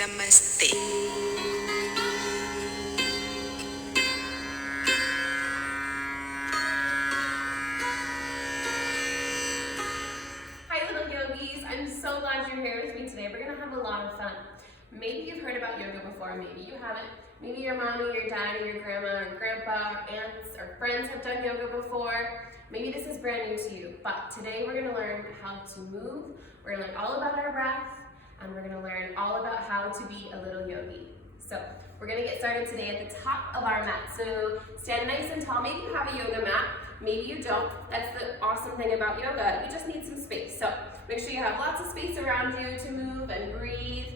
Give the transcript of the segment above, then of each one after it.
Namaste. Hi little yogis, I'm so glad you're here with me today. We're gonna have a lot of fun. Maybe you've heard about yoga before, maybe you haven't. Maybe your mommy, your daddy, your grandma, or grandpa, or aunts, or friends have done yoga before. Maybe this is brand new to you, but today we're gonna learn how to move. We're gonna learn all about our breath, and we're gonna learn all about how to be a little yogi. So we're gonna get started today at the top of our mat. So stand nice and tall. Maybe you have a yoga mat, maybe you don't. That's the awesome thing about yoga. You just need some space. So make sure you have lots of space around you to move and breathe.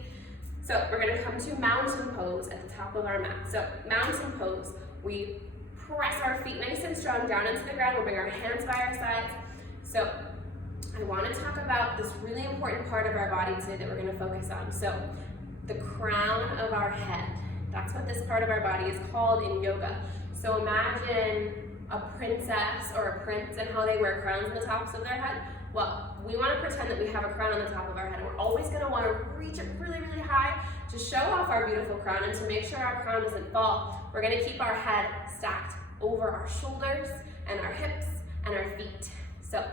So we're gonna come to mountain pose at the top of our mat. So mountain pose, we press our feet nice and strong down into the ground. We'll bring our hands by our sides. So I want to talk about this really important part of our body today that we're going to focus on. So the crown of our head. That's what this part of our body is called in yoga. So imagine a princess or a prince and how they wear crowns on the tops of their head. Well, we want to pretend that we have a crown on the top of our head. We're always going to want to reach it really, really high to show off our beautiful crown and to make sure our crown doesn't fall. We're going to keep our head stacked over our shoulders and our hips and our feet. So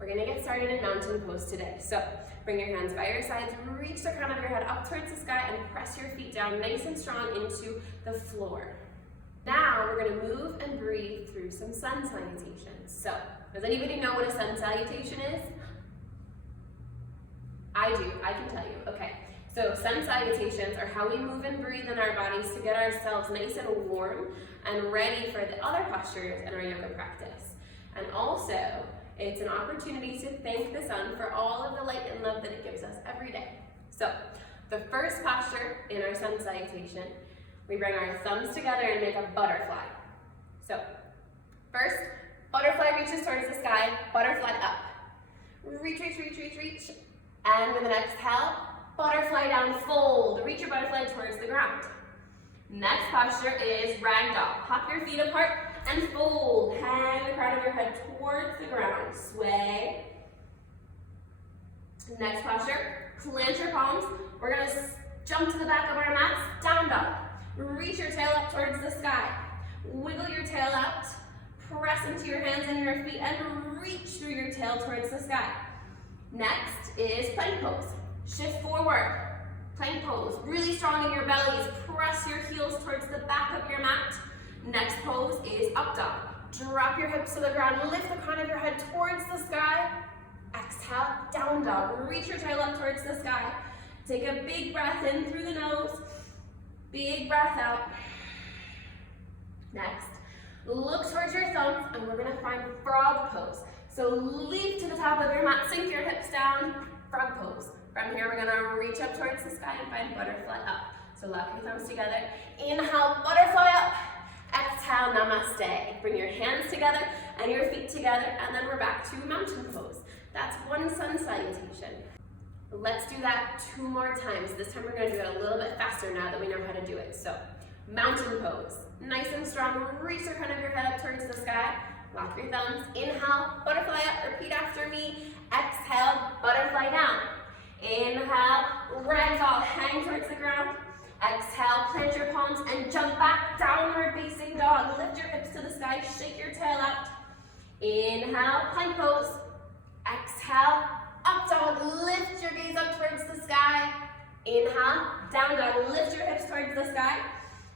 we're going to get started in mountain pose today. So bring your hands by your sides, reach the crown of your head up towards the sky, and press your feet down nice and strong into the floor. Now we're going to move and breathe through some sun salutations. So does anybody know what a sun salutation is? I do, I can tell you. Okay, so sun salutations are how we move and breathe in our bodies to get ourselves nice and warm and ready for the other postures in our yoga practice. And also, it's an opportunity to thank the sun for all of the light and love that it gives us every day. So, the first posture in our sun salutation, we bring our thumbs together and make a butterfly. So, first, butterfly reaches towards the sky, butterfly up. Reach, reach, reach, reach, reach. And with an exhale, butterfly down, fold. Reach your butterfly towards the ground. Next posture is ragdoll. Hop your feet apart and fold. Hang the crown of your head towards the ground. Sway. Next posture, plant your palms. We're going to jump to the back of our mats, down dog. Reach your tail up towards the sky. Wiggle your tail out. Press into your hands and your feet and reach through your tail towards the sky. Next is plank pose. Shift forward. Plank pose. Really strong in your bellies. Press your heels towards the back of your mat. Next pose is up dog. Drop your hips to the ground. Lift the crown of your head towards the sky. Exhale, down dog. Reach your tail up towards the sky. Take a big breath in through the nose. Big breath out. Next, look towards your thumbs and we're going to find frog pose. So leap to the top of your mat, sink your hips down, frog pose. From here, we're going to reach up towards the sky and find butterfly up. So lock your thumbs together. Inhale, butterfly up. Exhale, namaste. Bring your hands together and your feet together, and then we're back to mountain pose. That's one sun salutation. Let's do that 2 more times. This time we're going to do it a little bit faster now that we know how to do it. So, mountain pose. Nice and strong. Reach the crown of your head up towards the sky. Lock your thumbs. Inhale, butterfly up. Repeat after me. Exhale, butterfly down. Inhale, ragdoll, hang towards the ground. Exhale, plant your palms and jump back, downward facing dog. Lift your hips to the sky, shake your tail out. Inhale, plank pose. Exhale, up dog, lift your gaze up towards the sky. Inhale, down dog, lift your hips towards the sky.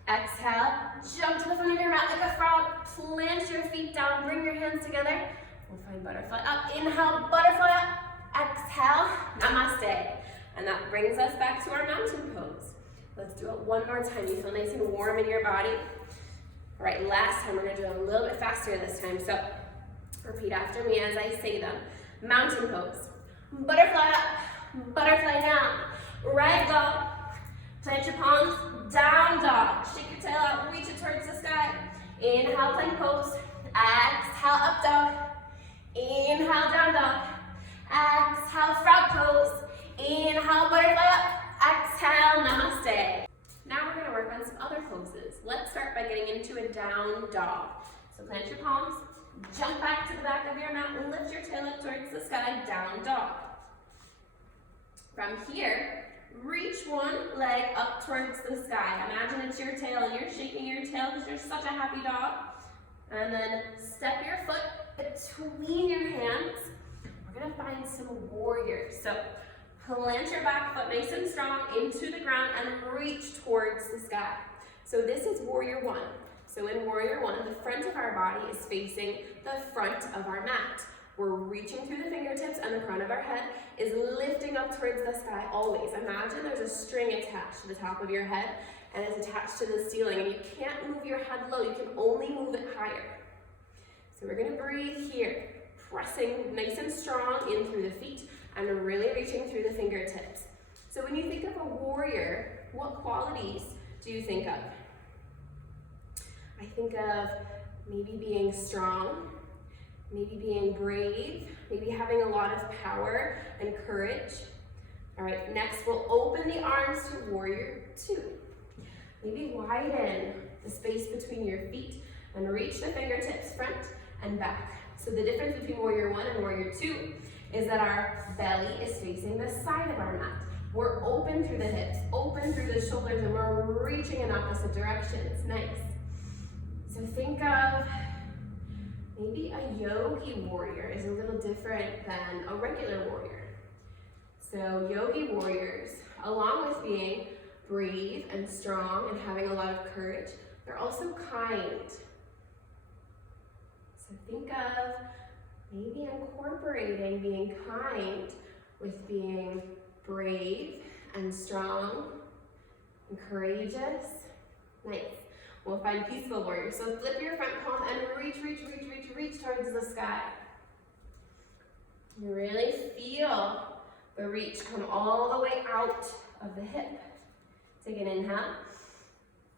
Exhale, jump to the front of your mat like a frog. Plant your feet down, bring your hands together. We'll find butterfly up. Inhale, butterfly up. Exhale, namaste. And that brings us back to our mountain pose. Let's do it one more time. You feel nice and warm in your body. All right, last time we're going to do it a little bit faster this time. So repeat after me as I say them. Mountain pose. Butterfly up, butterfly down. Ragdoll. Plant your palms, down dog. Shake your tail out, reach it towards the sky. Inhale, plank pose. Exhale, up dog. Inhale, down dog. Exhale, frog pose. Inhale, butterfly up. Exhale, namaste. Now we're going to work on some other poses. Let's start by getting into a down dog. So plant your palms, jump back to the back of your mat, and lift your tail up towards the sky, down dog. From here, reach one leg up towards the sky. Imagine it's your tail and you're shaking your tail because you're such a happy dog. And then step your foot between your hands. We're gonna find some warriors. So plant your back foot nice and strong into the ground and reach towards the sky. So this is warrior one. So in warrior one, the front of our body is facing the front of our mat. We're reaching through the fingertips and the crown of our head is lifting up towards the sky always. Imagine there's a string attached to the top of your head and it's attached to the ceiling and you can't move your head low, you can only move it higher. So we're gonna breathe here, pressing nice and strong in through the feet and really reaching through the fingertips. So when you think of a warrior, what qualities do you think of? I think of maybe being strong, maybe being brave, maybe having a lot of power and courage. All right, next we'll open the arms to warrior two. Maybe widen the space between your feet and reach the fingertips front and back. So the difference between warrior one and warrior two is that our belly is facing the side of our mat. We're open through the hips, open through the shoulders, and we're reaching in opposite directions. Nice. So think of maybe a yogi warrior is a little different than a regular warrior. So yogi warriors, along with being brave and strong and having a lot of courage, they're also kind. So think of maybe incorporating being kind with being brave and strong and courageous. Nice. We'll find peaceful warrior. So flip your front palm and reach towards the sky. You really feel the reach come all the way out of the hip. Take an inhale.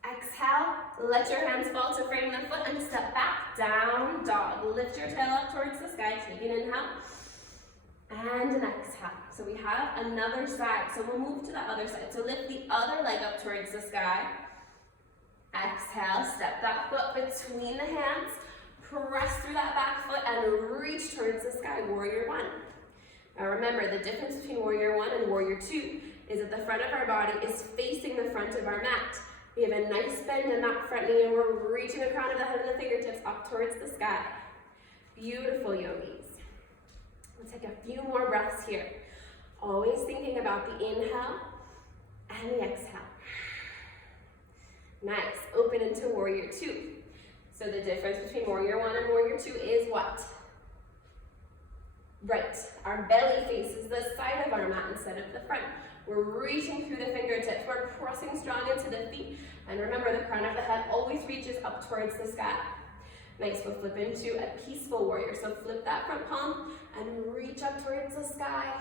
Exhale, let your hands fall to frame the foot and step back, down dog. Lift your tail up towards the sky. Take an inhale and an exhale. So we have another side. So we'll move to the other side. So lift the other leg up towards the sky. Exhale, step that foot between the hands, press through that back foot and reach towards the sky, warrior one. Now remember, the difference between warrior one and warrior two is that the front of our body is facing the front of our mat. We have a nice bend in that front knee and we're reaching the crown of the head and the fingertips up towards the sky. Beautiful, yogis. We'll take a few more breaths here. Always thinking about the inhale and the exhale. Nice, open into warrior two. So the difference between warrior one and warrior two is what? Right, our belly faces the side of our mat instead of the front. We're reaching through the fingertips, we're pressing strong into the feet. And remember, the crown of the head always reaches up towards the sky. Nice, we'll flip into a peaceful warrior. So flip that front palm and reach up towards the sky.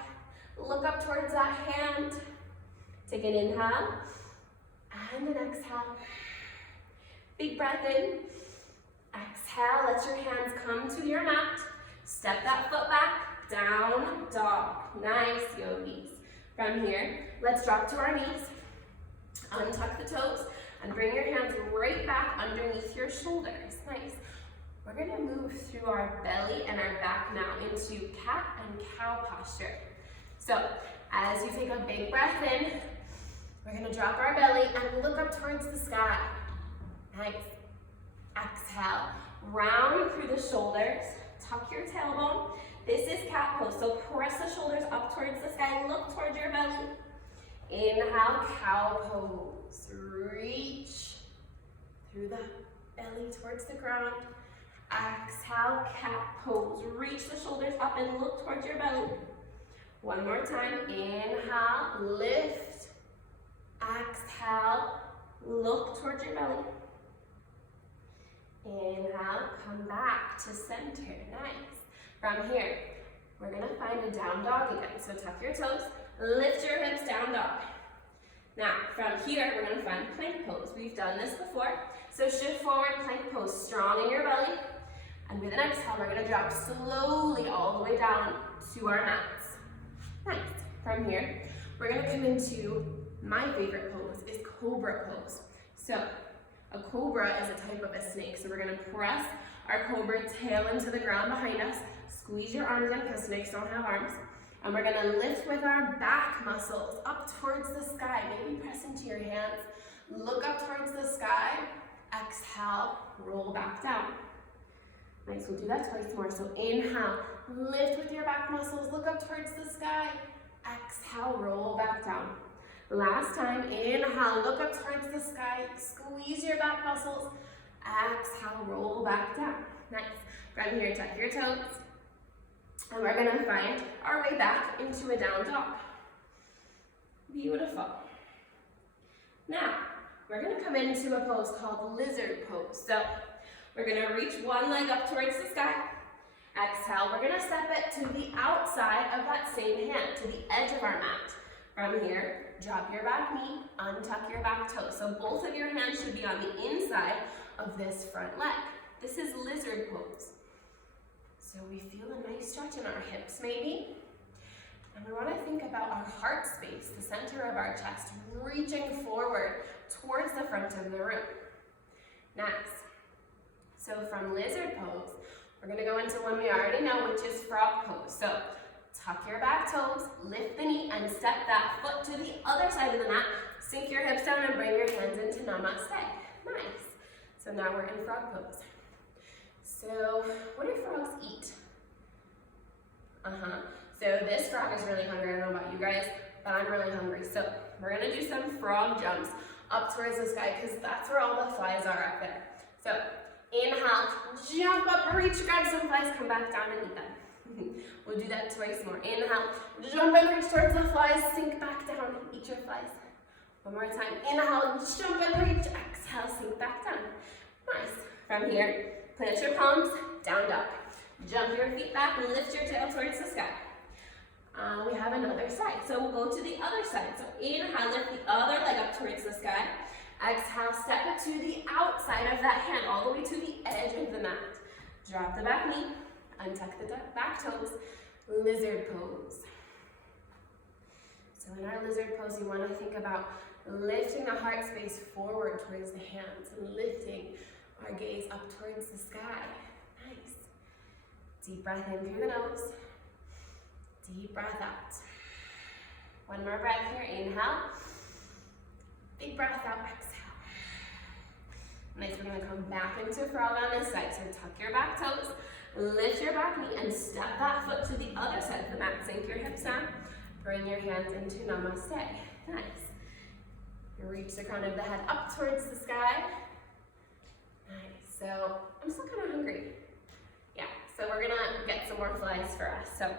Look up towards that hand. Take an inhale. And an exhale. Big breath in. Exhale, let your hands come to your mat. Step that foot back, down dog. Nice, yogis. From here, let's drop to our knees. Untuck the toes and bring your hands right back underneath your shoulders. Nice. We're gonna move through our belly and our back now into cat and cow posture. So, as you take a big breath in, we're gonna drop our belly and look up towards the sky. Nice. Exhale, round through the shoulders, tuck your tailbone. This is cat pose, so press the shoulders up towards the sky, look towards your belly. Inhale, cow pose. Reach through the belly towards the ground. Exhale, cat pose. Reach the shoulders up and look towards your belly. One more time. Inhale, lift. Exhale, look towards your belly. Inhale, come back to center. Nice. From here, we're gonna find a down dog again. So tuck your toes, lift your hips, down dog. Now, from here, we're gonna find plank pose. We've done this before. So shift forward, plank pose, strong in your belly. And with an exhale, we're gonna drop slowly all the way down to our mats. Nice. From here, we're gonna come into my favorite pose, is cobra pose. So, a cobra is a type of a snake. So we're gonna press our cobra tail into the ground behind us. Squeeze your arms in because snakes don't have arms. And we're gonna lift with our back muscles up towards the sky. Maybe press into your hands. Look up towards the sky. Exhale, roll back down. Nice, we'll do that twice more. So inhale, lift with your back muscles, look up towards the sky. Exhale, roll back down. Last time, inhale, look up towards the sky, squeeze your back muscles. Exhale, roll back down. Nice. From here, tuck your toes. And we're gonna find our way back into a down dog. Beautiful. Now, we're gonna come into a pose called lizard pose. So, we're gonna reach one leg up towards the sky. Exhale, we're gonna step it to the outside of that same hand, to the edge of our mat. From here, drop your back knee, untuck your back toe. So both of your hands should be on the inside of this front leg. This is lizard pose. So we feel a nice stretch in our hips maybe. And we wanna think about our heart space, the center of our chest, reaching forward towards the front of the room. Nice. So from lizard pose, we're gonna go into one we already know, which is frog pose. So tuck your back toes, lift the knee, and step that foot to the other side of the mat. Sink your hips down and bring your hands into Namaste. Nice. So now we're in frog pose. So what do frogs eat? So this frog is really hungry. I don't know about you guys, but I'm really hungry. So we're gonna do some frog jumps up towards the sky because that's where all the flies are up there. So inhale, jump up, reach, grab some flies, come back down and eat them. We'll do that twice more. Inhale, jump and reach towards the flies, sink back down, eat your flies. One more time. Inhale, jump and reach, exhale, sink back down. Nice. From here, plant your palms, down dog. Jump your feet back and lift your tail towards the sky. We have another side, so we'll go to the other side. So inhale, lift the other leg up towards the sky. Exhale, step it to the outside of that hand, all the way to the edge of the mat. Drop the back knee, untuck the back toes, lizard pose. So in our lizard pose, you want to think about lifting the heart space forward towards the hands and lifting our gaze up towards the sky. Nice. Deep breath in through the nose. Deep breath out. One more breath here. Inhale. Big breath out. Exhale. Nice. We're going to come back into frog on this side. So tuck your back toes. Lift your back knee and step that foot to the other side of the mat. Sink your hips down. Bring your hands into Namaste. Nice. Reach the crown of the head up towards the sky. Nice. So I'm still kind of hungry. Yeah. So we're gonna get some more flies for us. So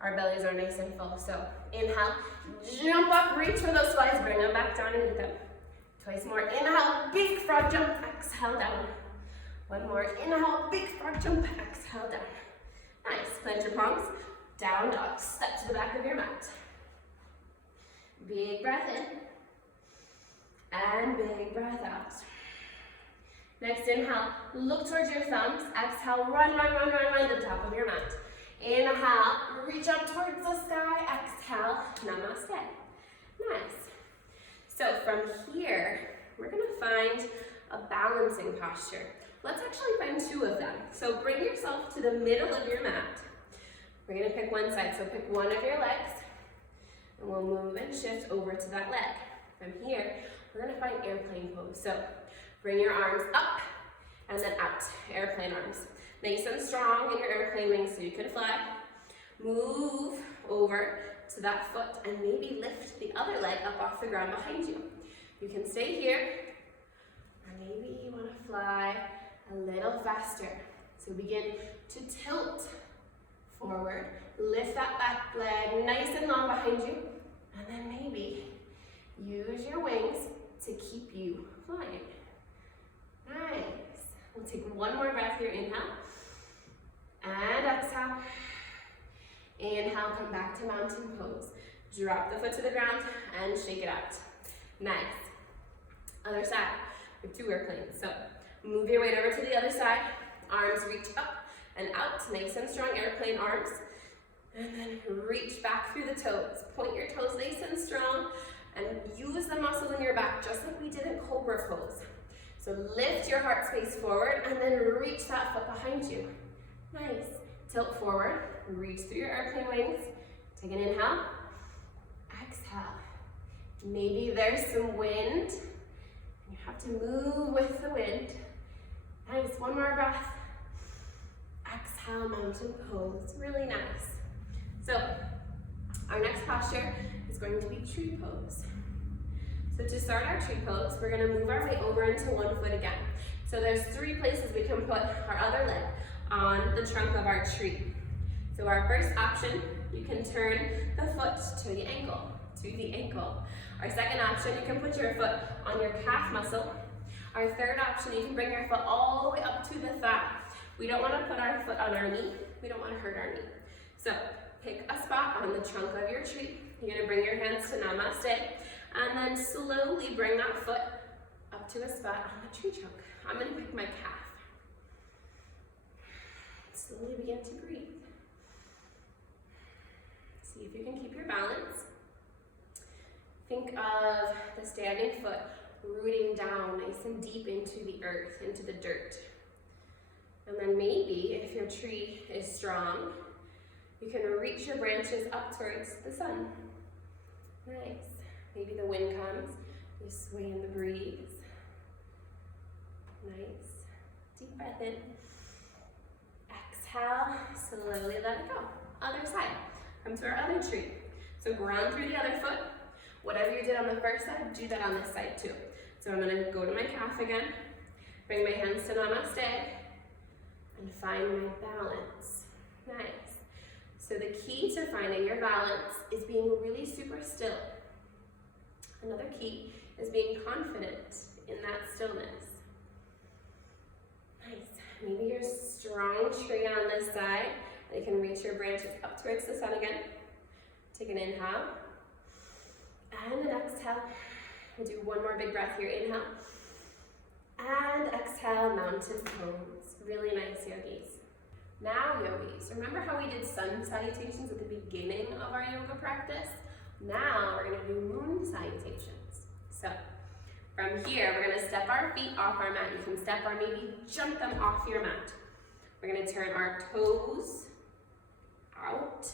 our bellies are nice and full. So inhale, jump up, reach for those flies, bring them back down and eat them. Twice more. Inhale, big frog jump. Exhale down. One more. Inhale, big frog jump. Exhale down. Nice. Plant your palms. Down dog. Step to the back of your mat. Big breath in. And big breath out. Next inhale. Look towards your thumbs. Exhale. Run to the top of your mat. Inhale. Reach up towards the sky. Exhale. Namaste. Nice. So from here, we're going to find a balancing posture. Let's actually find two of them. So bring yourself to the middle of your mat. We're going to pick one side. So pick one of your legs, and we'll move and shift over to that leg. From here, we're going to find airplane pose. So bring your arms up and then out. Airplane arms. Nice and strong in your airplane wings so you can fly. Move over to that foot and maybe lift the other leg up off the ground behind you. You can stay here, or maybe you want to fly a little faster. So begin to tilt forward, lift that back leg nice and long behind you, and then maybe use your wings to keep you flying. Nice. We'll take one more breath here. Inhale, and exhale. Inhale, come back to mountain pose. Drop the foot to the ground and shake it out. Nice. Other side. We have two airplanes. So move your weight over to the other side. Arms reach up and out. Nice and strong airplane arms. And then reach back through the toes. Point your toes nice and strong and use the muscles in your back just like we did in cobra pose. So lift your heart space forward and then reach that foot behind you. Nice. Tilt forward, reach through your airplane wings, Take an inhale. Exhale. Maybe there's some wind. You have to move with the wind. Nice, one more breath. Exhale, mountain pose, really nice. So, our next posture is going to be tree pose. So to start our tree pose, we're gonna move our way over into one foot again. So there's 3 places we can put our other leg on the trunk of our tree. So our first option, you can turn the foot to the ankle, Our second option, you can put your foot on your calf muscle. Our third option, you can bring your foot all the way up to the thigh. We don't want to put our foot on our knee. We don't want to hurt our knee. So pick a spot on the trunk of your tree. You're going to bring your hands to Namaste, and then slowly bring that foot up to a spot on the tree trunk. I'm going to pick my calf. Slowly begin to breathe. See if you can keep your balance. Think of the standing foot rooting down nice and deep into the earth, into the dirt. And then maybe, if your tree is strong, you can reach your branches up towards the sun. Nice. Maybe the wind comes, you sway in the breeze. Nice. Deep breath in. Exhale, slowly let it go. Other side. Come to our other tree. So ground through the other foot. Whatever you did on the first side, do that on this side too. So I'm going to go to my calf again, bring my hands to Namaste, and find my balance. Nice. So the key to finding your balance is being really super still. Another key is being confident in that stillness. Nice. Maybe you're a strong tree on this side, and you can reach your branches up towards the sun again. Take an inhale, and an exhale. We'll do one more big breath here. Inhale, and exhale, mountain pose. Really nice, yogis. Now, yogis, remember how we did sun salutations at the beginning of our yoga practice? Now we're gonna do moon salutations. So, from here, we're gonna step our feet off our mat. You can step or maybe jump them off your mat. We're gonna turn our toes out,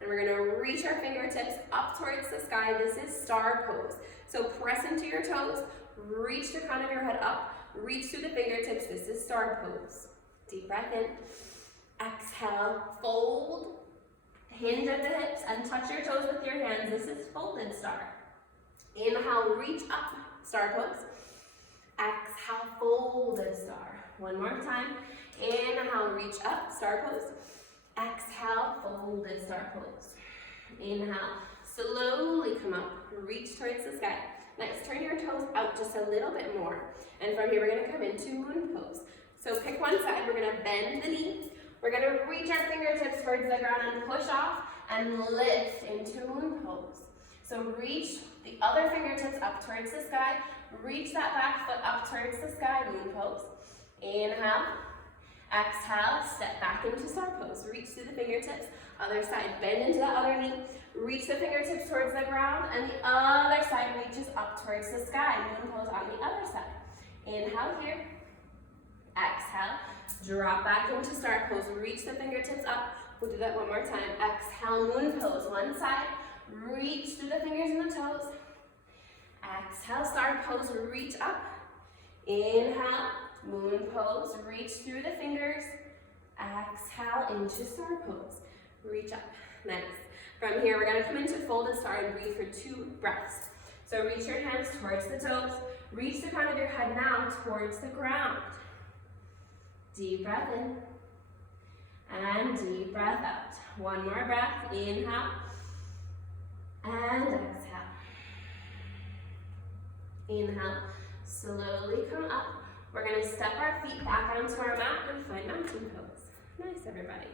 and we're gonna reach our fingertips up towards the sky. This is star pose. So press into your toes, reach the crown of your head up, reach through the fingertips. This is star pose. Deep breath in. Exhale, fold, hinge at the hips, and touch your toes with your hands. This is folded star. Inhale, reach up, star pose. Exhale, folded star. One more time. Inhale, reach up, star pose. Exhale, folded star pose. Inhale, slowly come up, reach towards the sky. Next, turn your toes out just a little bit more. And from here, we're gonna come into moon pose. So pick one side, we're gonna bend the knee. We're gonna reach our fingertips towards the ground and push off and lift into moon pose. So reach the other fingertips up towards the sky. Reach that back foot up towards the sky, moon pose. Inhale. Exhale, step back into star pose. Reach through the fingertips. Other side, bend into the other knee. Reach the fingertips towards the ground, and the other side reaches up towards the sky. Moon pose on the other side. Inhale here. Exhale. Drop back into star pose. Reach the fingertips up. We'll do that one more time. Exhale, moon pose. One side. Reach through the fingers and the toes. Exhale, star pose. Reach up. Inhale. Moon pose, reach through the fingers. Exhale into star pose. Reach up. Nice. From here, we're going to come into folded star and breathe for 2 breaths. So reach your hands towards the toes. Reach the crown of your head now towards the ground. Deep breath in. And deep breath out. One more breath. Inhale. And exhale. Inhale. Slowly come up. We're going to step our feet back onto our mat and find mountain pose. Nice, everybody.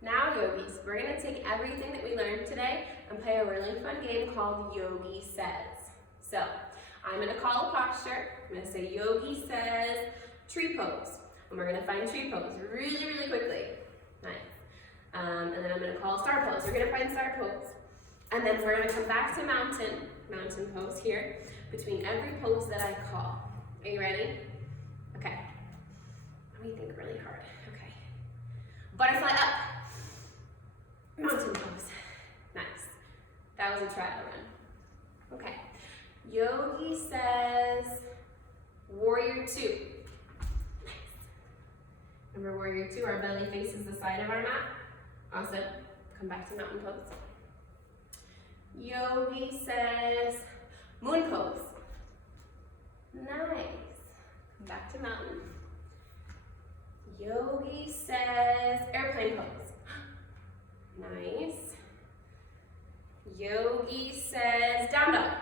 Now, yogis, we're going to take everything that we learned today and play a really fun game called Yogi Says. So, I'm going to call a posture. I'm going to say Yogi Says tree pose. And we're going to find tree pose really, really quickly. Nice. And then I'm going to call star pose. We're going to find star pose. And then we're going to come back to mountain pose here between every pose that I call. Are you ready? Okay. Let me think really hard. Okay. Butterfly up. mountain pose. Nice. That was a trial run. Okay. Yogi says warrior two. Nice. Remember warrior two, our belly faces the side of our mat. Awesome. Come back to mountain pose. Yogi says moon pose. Nice. Come back to mountain. Yogi says airplane pose. Nice. Yogi says down dog.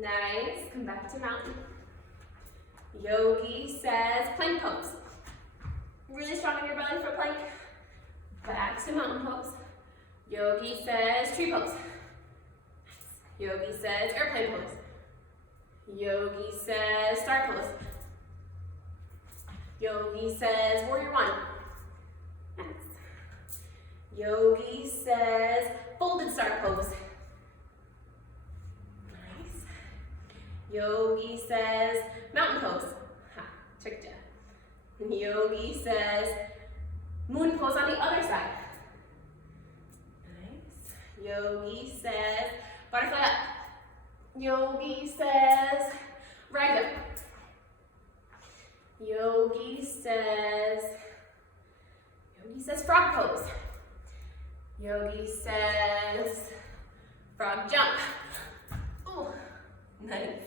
Nice. Come back to mountain. Yogi says plank pose. Really strong in your belly for plank. Back to mountain pose. Yogi says tree pose. Nice. Yogi says airplane pose. Yogi says star pose. Yogi says warrior one. Nice. Yogi says folded star pose. Nice. Yogi says mountain pose. Ha, tricked ya. Yogi says moon pose on the other side. Nice. Yogi says butterfly up. Yogi says ragdoll. Yogi says frog pose. Yogi says frog jump. Oh, nice.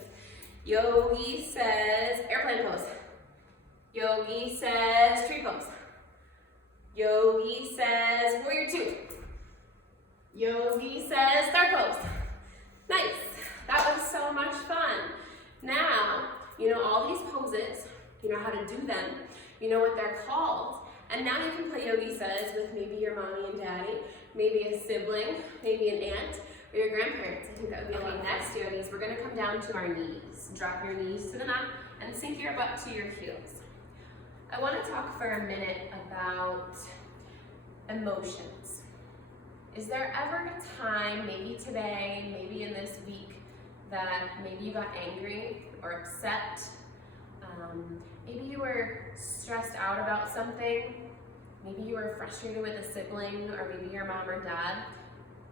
Yogi says airplane pose. Yogi says tree pose. Yogi says warrior two. Yogi says star pose. Nice. That was so much fun. Now, you know all these poses, you know how to do them, you know what they're called, and now you can play Yogi says with maybe your mommy and daddy, maybe a sibling, maybe an aunt, or your grandparents. I think that would be a lot. Next, yogis, we're gonna come down to our knees. Drop your knees to the mat and sink your butt to your heels. I wanna talk for a minute about emotions. Is there ever a time, maybe today, maybe in this week, that maybe you got angry or upset? Maybe you were stressed out about something. Maybe you were frustrated with a sibling or maybe your mom or dad.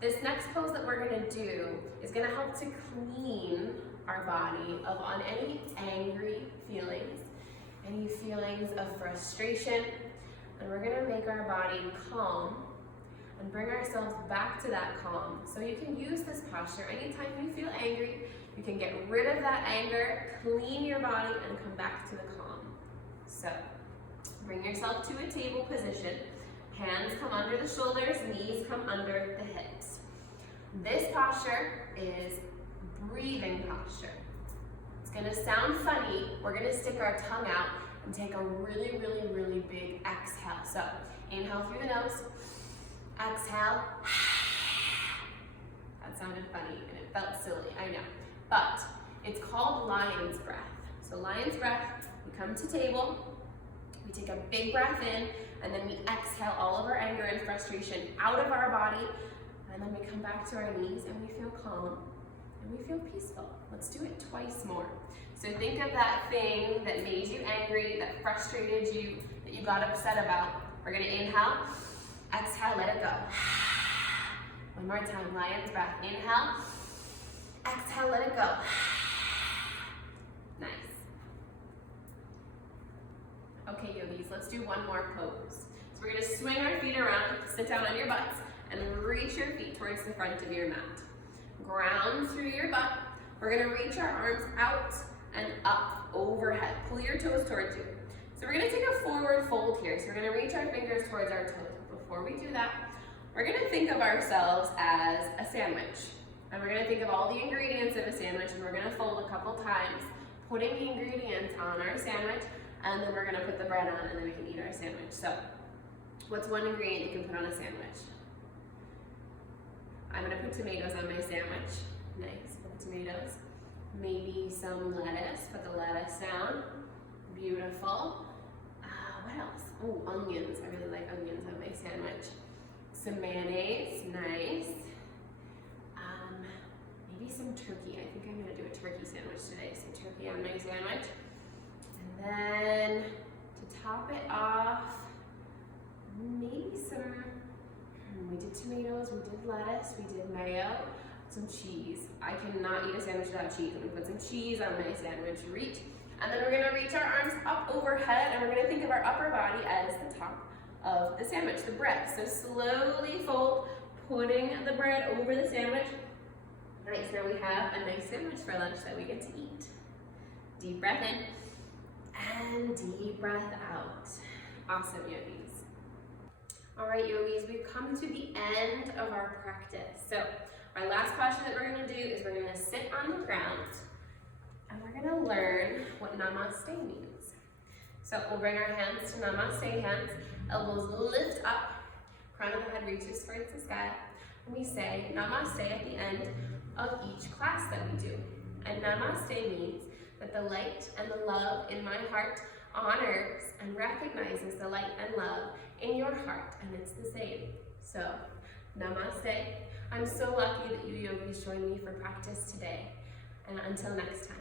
This next pose that we're gonna do is gonna help to clean our body on any angry feelings, any feelings of frustration, and we're gonna make our body calm and bring ourselves back to that calm. So you can use this posture anytime you feel angry. You can get rid of that anger, clean your body, and come back to the calm. So bring yourself to a table position. Hands come under the shoulders, knees come under the hips. This posture is breathing posture. It's gonna sound funny. We're gonna stick our tongue out and take a really, really, really big exhale. So inhale through the nose. Exhale. That sounded funny and it felt silly, I know. But it's called lion's breath. So lion's breath, we come to table, we take a big breath in, and then we exhale all of our anger and frustration out of our body, and then we come back to our knees and we feel calm and we feel peaceful. Let's do it twice more. So think of that thing that made you angry, that frustrated you, that you got upset about. We're gonna inhale. Exhale, let it go. One more time, lion's breath. Inhale. Exhale, let it go. Nice. Okay, yogis, let's do one more pose. So we're gonna swing our feet around, sit down on your butts, and reach your feet towards the front of your mat. Ground through your butt. We're gonna reach our arms out and up, overhead. Pull your toes towards you. So we're gonna take a forward fold here. So we're gonna reach our fingers towards our toes. Before we do that, we're gonna think of ourselves as a sandwich. And we're gonna think of all the ingredients of a sandwich, and we're gonna fold a couple times, putting the ingredients on our sandwich, and then we're gonna put the bread on, and then we can eat our sandwich. So, what's one ingredient you can put on a sandwich? I'm gonna put tomatoes on my sandwich. Nice, put the tomatoes. Maybe some lettuce, put the lettuce down. Beautiful. What else? Oh, onions. I really like onions on my sandwich. Some mayonnaise, nice. Maybe some turkey. I think I'm gonna do a turkey sandwich today. Some turkey on my sandwich. And then to top it off, maybe some And we did tomatoes, we did lettuce, we did mayo, some cheese. I cannot eat a sandwich without cheese. I'm gonna put some cheese on my sandwich, reach. And then we're gonna reach our arms up overhead, and we're gonna think of our upper body as the top of the sandwich, the bread. So slowly fold, putting the bread over the sandwich. Nice, now we have a nice sandwich for lunch that we get to eat. Deep breath in, and deep breath out. Awesome, yogis. All right, yogis, we've come to the end of our practice. So our last posture that we're gonna do is we're gonna sit on the ground, and we're gonna learn what Namaste means. So we'll bring our hands to Namaste hands, elbows lift up, crown of the head reaches towards the sky, and we say Namaste at the end of each class that we do. And Namaste means that the light and the love in my heart honors and recognizes the light and love in your heart, and it's the same. So, Namaste. I'm so lucky that you yogis joined me for practice today, and until next time.